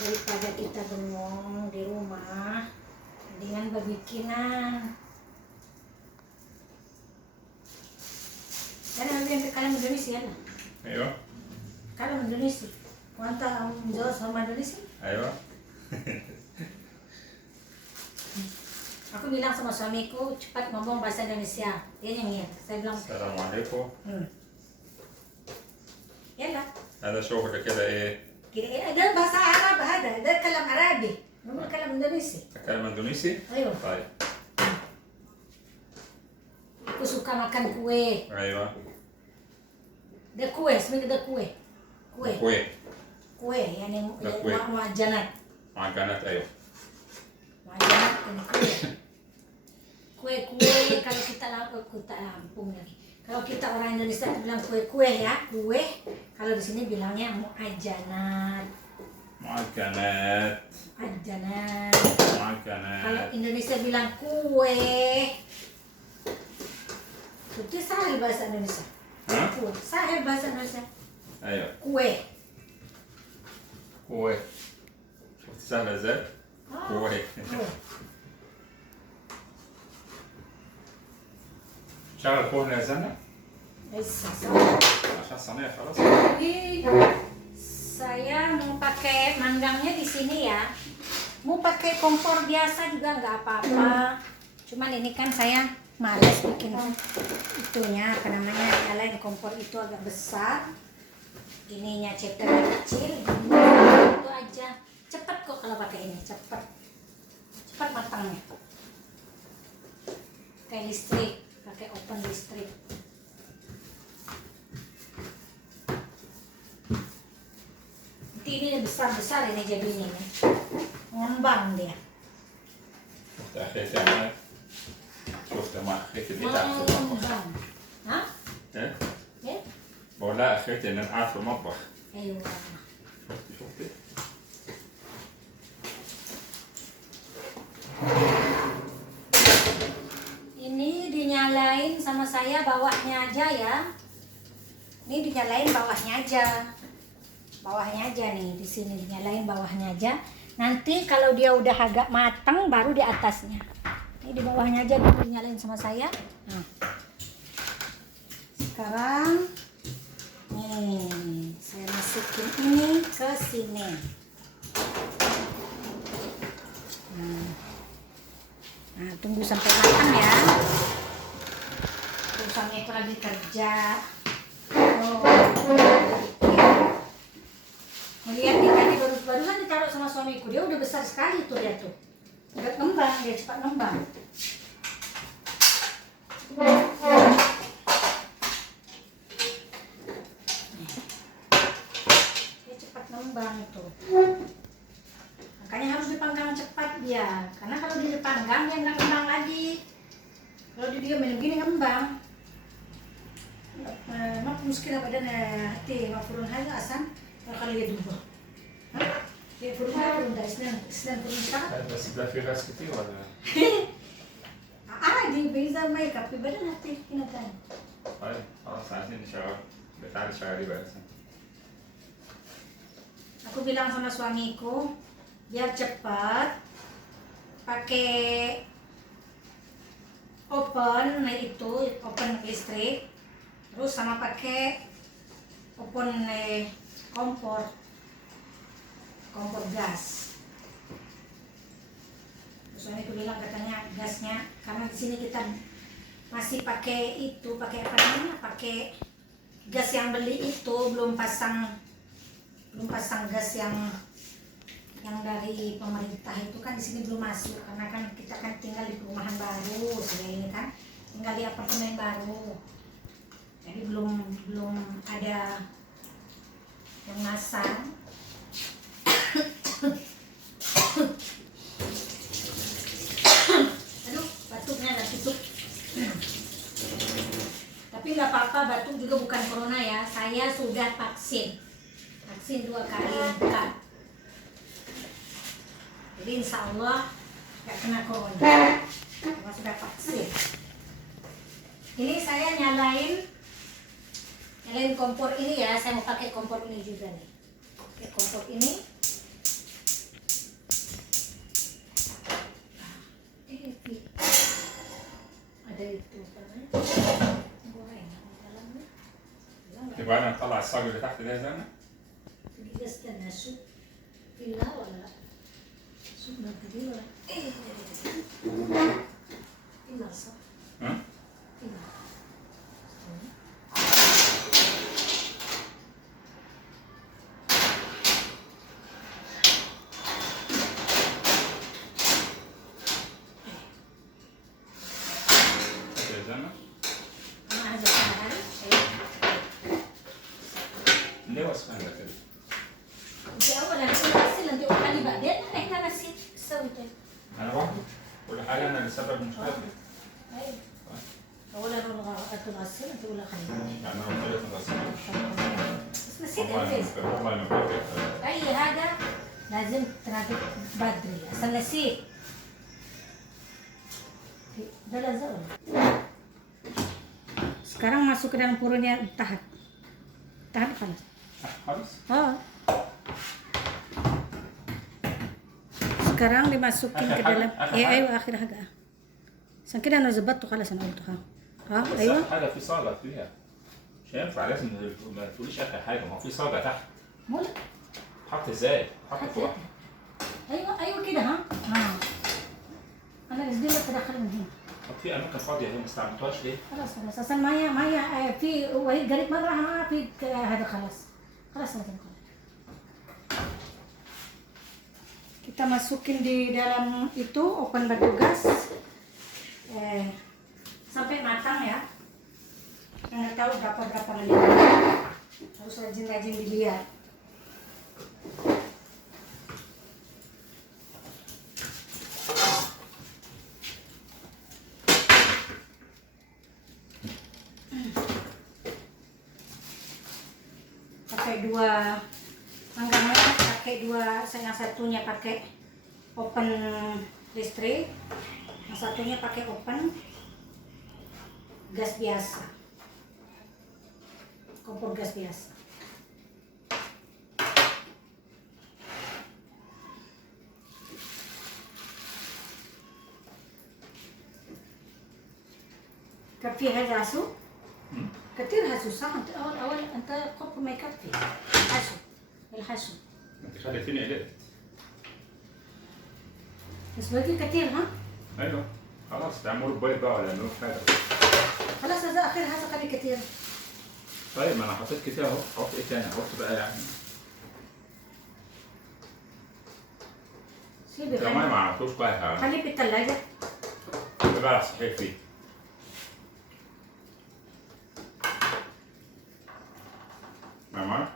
Daripada kita bengong di rumah dengan berbikinan. Dan nanti kalian Indonesia lah. أيوة. Kalau Indonesia, kuanta menjawab sama Indonesia. أيوة. Aku bilang sama suamiku cepat ngomong bahasa Indonesia. Dia nyanyi. Saya bilang. السلام عليكم. Ya lah. هذا شغل كده إيه؟ Kira ده bahasa Arab هذا. ده كلام عربي. نقول كلام Indonesia. تتكلم إندونيسي؟ Ayo. طيب. Aku suka makan kue. أيوة. ده kue, sebenarnya ده kue. Kue, yani ده kue. muajanat. معجنات أيوة. Muajanat ini kue. Kue kalau kita Lampung lagi. Kalau kita orang Indonesia bilang kue ya, kue. Kalau di sini bilangnya muajanat. معجنات. Kalau Indonesia bilang kue. Itu sahih bahasa Indonesia. ها؟ Kue, sahih bahasa Indonesia. أيوة. Kue. كوي. شفت سهلة إزاي؟ كوي. Kue. شغل الفرن يا زلمة Bisa. عشان الصينية خلاص. Jadi saya mau pakai manggangnya di sini ya. Mau pakai kompor biasa juga nggak apa-apa. Cuman ini kan saya malas bikin itunya, apa namanya, nyalain kompor itu agak besar. Ininya cekernya kecil. Itu aja. Cepet kok kalau pakai ini, cepet matangnya. Pakai listrik, pakai oven listrik. Nanti ini besar ini jadinya nih. Ngembang dia. شفت أخيتي معي؟ شفت مع أخيتي اللي قاعد في المطبخ. Ngembang. Hah? إيه؟ Ya? بقول لها أخيتي إن أنا قاعد في المطبخ. Ayo. شفتي؟ Ini dinyalain sama saya bawahnya aja ya. Ini dinyalain bawahnya aja. Bawahnya aja nih, di sini dinyalain bawahnya aja. Nanti kalau dia udah agak matang baru di atasnya. Ini di bawahnya aja dulu dinyalain sama saya. Nah. Sekarang nih, saya masukin ini ke sini. Nah, tunggu sampai matang ya. Terus suami itu lagi kerja. Melihat nih tadi barusan ditaruh sama suamiku, dia udah besar sekali tuh dia tuh. Udah ngembang, dia cepat ngembang. Dia cepat ngembang itu. Makanya harus dipanggang cepat dia, karena kalau dia dipanggang dia nggak ngembang lagi. Kalau dia diam begini ngembang. المشكلة بعدين تي مفروض هذا أصلا أخليه يدوبه ها يفرون ده اسنان فرون شعر بس ده في غاز كتير ولا؟ عادي بينزل ما يكفي بعدين هتي هنا تاني طيب خلاص عايزين نشغل. Betali شغالي بقى. Aku bilang sama suamiku biar cepat pakai oven itu oven listrik terus sama pakai oven kompor gas. Suamiku bilang katanya gasnya karena di sini kita masih pakai itu pakai apa namanya pakai gas yang beli itu belum pasang gas yang dari pemerintah itu kan di sini belum masuk karena kan kita kan tinggal di perumahan baru sudah ini kan tinggal di apartemen baru jadi belum ada yang masang. Aduh batuknya udah tutup. Tapi nggak apa-apa batuk juga bukan corona ya, saya sudah vaksin 2 kali lengkap. Jadi insya Allah nggak kena corona karena sudah vaksin. Ini saya nyalain kompor ini ya, saya mau pakai kompor ini juga nih. Pakai kompor ini. Ada itu goreng dalamnya. يبقى انا نطلع الصاج اللي تحت ده زي ما استنى شوف فيلا ولا شوف ما تدري ولا فيلا صح ها؟ فيلا زي ما انا عايزه هذه ليه واسمها كده؟ انت اولا تغسل انت وحالي بعدين احنا نسيت سويته انا برضه كل حاجه انا اللي سبب المشكله دي. ايوه اولا تغسل انت ولا خليها يعني انا قلت لك نغسلها. بس نسيت والله انت والله ما فاكر. اي حاجه لازم تنادي بدري اصل نسيت ده لازم. Sekarang masuk ke dalam purunnya tahan panas. خلاص sekarang dimasukin آخر ke حاجة؟ dalam آخر ايه حاجة؟ ايوه اخر حاجه عشان كده انا ظبطته خلاص انا قلته بس ايوه حاجه في صاجه فيها مش هينفع لازم ما تقوليش اخر حاجه ما هو في صاجه تحت. مولا حط ازاي؟ حط فوق. ايوه كده انا قصدي لك تدخل من هنا طب في اماكن فاضيه هي ما استعملتوهاش ليه؟ خلاص اصل ميه في وهي قريب مره في هذا خلاص لازم خلاص. Kita masukin di dalam itu oven bertugas sampai matang ya. Nggak tahu berapa menit. Harus rajin-rajin dilihat. Pakai 2 manggangnya, pakai 2, yang satunya pakai oven listrik, yang satunya pakai oven gas biasa, kompor gas biasa. كفي هذا عسو كتير هسو صح انت اول انت كوب ما يكفي حشو الحشو انت خليتيني قلقت. بس باقي كتير ايوه خلاص تعملوا بيض بقى ولا يعملوا حاجه. خلاص هذا اخر هذا قلي كتير. طيب ما انا حطيت كتير اهو. احط ايه تاني؟ احط بقى يعني سيبي كمان ما عملتوش بقى. خليه في الثلاجة. بقى صحيح فيه. ماما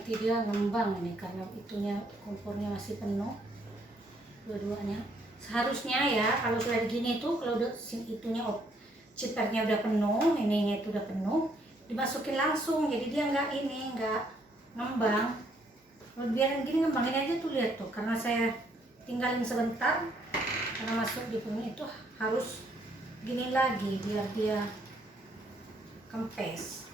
nanti dia ngembang ini karena itunya kompornya masih penuh dua-duanya. Seharusnya ya kalau sudah begini tuh kalau udah itunya cipernya udah penuh, ininya itu udah penuh, dimasukin langsung jadi dia nggak ngembang. Kalau biarin gini ngembangin aja tuh, lihat tuh, karena saya tinggalin sebentar karena masuk di penuh itu harus gini lagi biar dia kempes.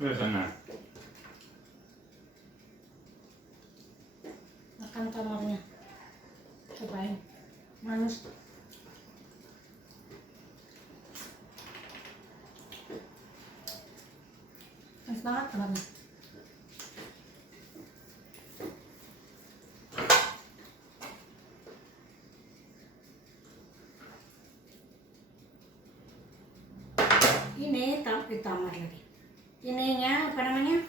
Sana. Makan tamarnya, cobain manis. Manis banget tamarnya. Ini tamar lagi. Ininya apa namanya?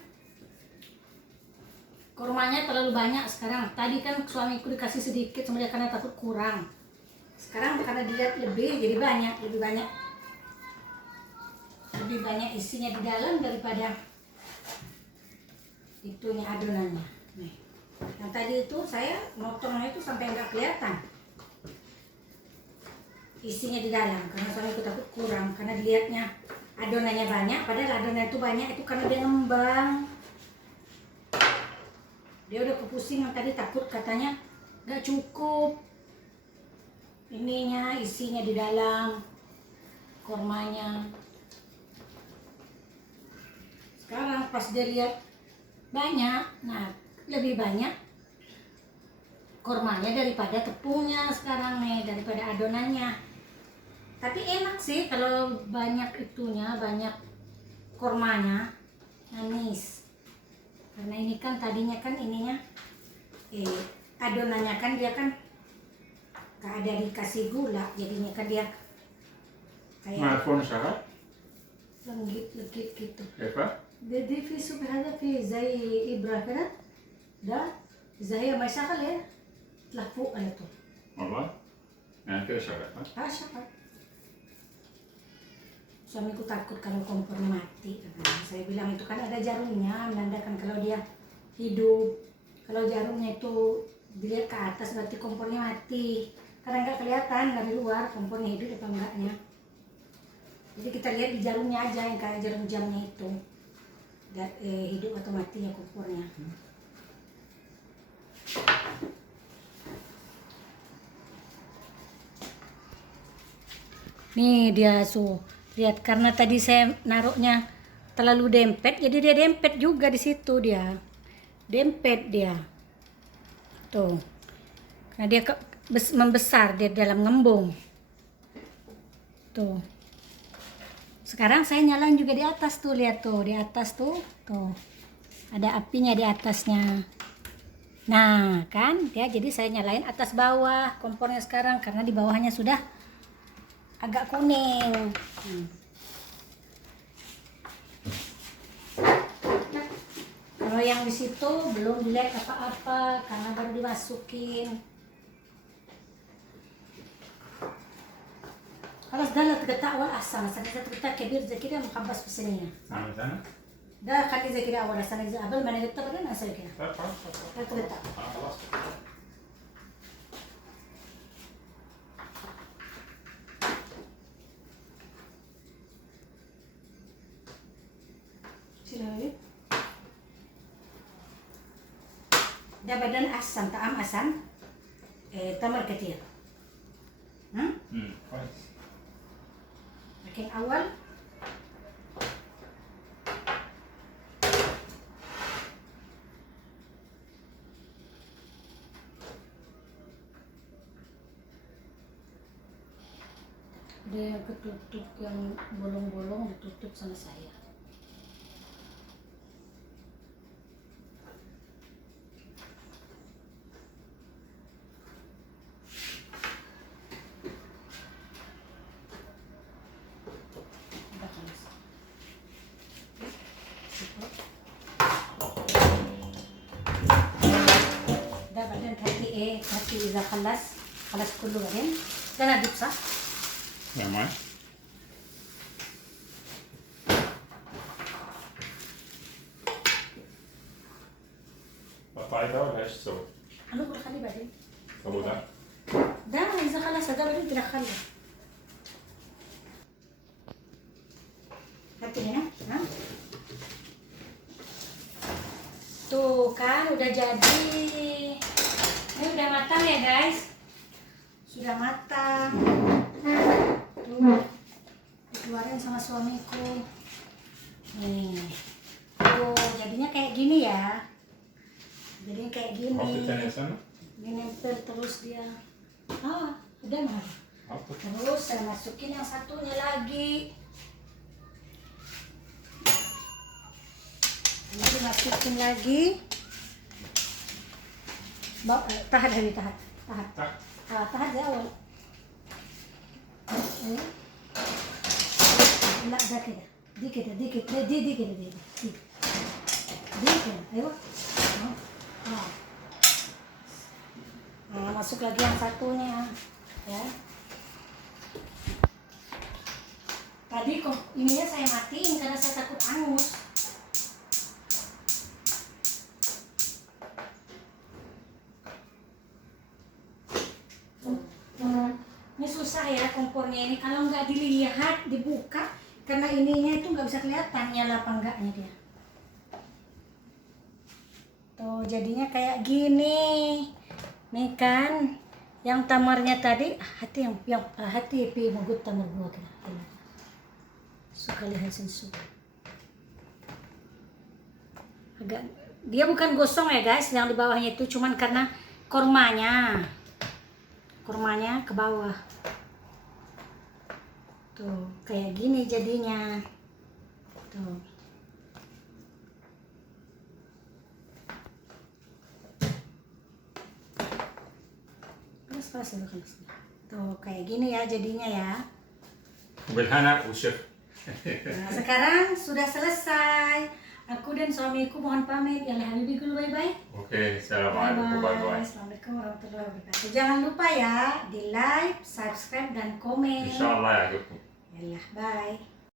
Kurmanya terlalu banyak sekarang. Tadi kan suamiku dikasih sedikit sama dia karena takut kurang. Sekarang karena dilihat lebih jadi banyak, lebih banyak isinya di dalam daripada itunya adonannya. Nih. Yang tadi itu saya motongnya itu sampai nggak kelihatan isinya di dalam karena suamiku takut kurang karena dilihatnya adonannya banyak, padahal adonan itu banyak itu karena dia ngembang. Dia udah kepusingan tadi takut katanya nggak cukup ininya isinya di dalam kormanya. Sekarang pas dia lihat banyak, nah lebih banyak kormanya daripada tepungnya sekarang nih, daripada adonannya. Tapi enak sih kalau banyak itunya, banyak kormanya, manis. Karena ini kan tadinya kan ininya, adonannya kan dia kan gak ada dikasih gula, jadinya kan dia kayak فون شغال؟ legit gitu. كيف؟ دي في سوق هذا في زي إبرة كده، ده إذا هي ما يشغل ya تطلع فوق على طول. والله؟ يعني كده شغال ها؟ Syakal. Suamiku takut kalau kompor mati. Saya bilang itu kan ada jarumnya, menandakan kalau dia hidup. Kalau jarumnya itu dilihat ke atas berarti kompornya mati. Karena nggak kelihatan dari luar kompornya hidup apa enggaknya. Jadi kita lihat di jarumnya aja yang kayak jarum jamnya itu. Hidup atau matinya kompornya. Nih dia lihat karena tadi saya naruhnya terlalu dempet, jadi dia dempet juga di situ dia. Dempet dia. Tuh. Karena dia membesar dia dalam ngembung. Tuh. Sekarang saya nyalain juga di atas tuh, lihat tuh, di atas tuh. Tuh. Ada apinya di atasnya. Nah, kan ya, jadi saya nyalain atas bawah kompornya sekarang karena di bawahnya sudah agak kuning. Kalau yang di situ belum dilihat apa-apa karena baru dimasukin. خلاص ده اللي تقطع اول احسن، بس اذا تقطع كبير زي كده مخبص في الصينيه. عامل سنة؟ ده خليه زي كده اول احسن، قبل ما نقطع كده نسوي كده. طيب خلاص لا تقطع. خلاص. شيل ده بدل احسن، طعم احسن، تمر كتير. كويس. لكن اول dia ketutup yang bolong-bolong ditutup sama saya. ده بعدين هاتي ايه، هاتي اذا خلص كله بعدين ده انا ادوب صح. Ramai. قطعتها ولا ايش تسوي؟ أنا بقول خليه بعدين. طب وده؟ ده إذا خلص ده بعدين تدخله. Hati ya, nah. Tuh kan udah jadi. Ini udah matang ya guys. Sudah matang. Tuh dikeluarin sama suamiku. Nih. Tuh jadinya kayak gini ya. Jadinya kayak حط gini. الثانية سنة. Ini nempel terus dia. Ah, udah mah. حط. Terus saya masukin yang satunya lagi. Ini dimasukin lagi. Tahan dari tahan. تحت. Tahan di awal. لا ده كده دي كده دي كده دي كده دي كده ايوه nah masuk lagi yang satunya ya. Tadi kok ininya saya matiin karena saya takut angus. Ini susah ya kompornya ini, kalau nggak dilihat dibuka karena ininya itu nggak bisa kelihatan nyala apa enggaknya dia. Tuh jadinya kayak gini nih kan, yang tamarnya tadi hati yang hati pi magut tamar gua kena suka lihat sensu agak dia bukan gosong ya guys, yang di bawahnya itu cuman karena kormanya ke bawah tuh kayak gini jadinya tuh. Keras ya tuh kayak gini ya jadinya ya. وبالهنا والشفا. Nah, sekarang sudah selesai. Aku dan suamiku mohon pamit. Ya Habibi dulu bye-bye. اوكي السلام عليكم باي باي. Assalamualaikum warahmatullahi wabarakatuh. Jangan lupa ya di like, subscribe dan komen. ان شاء الله يعجبكم. Yalah, bye.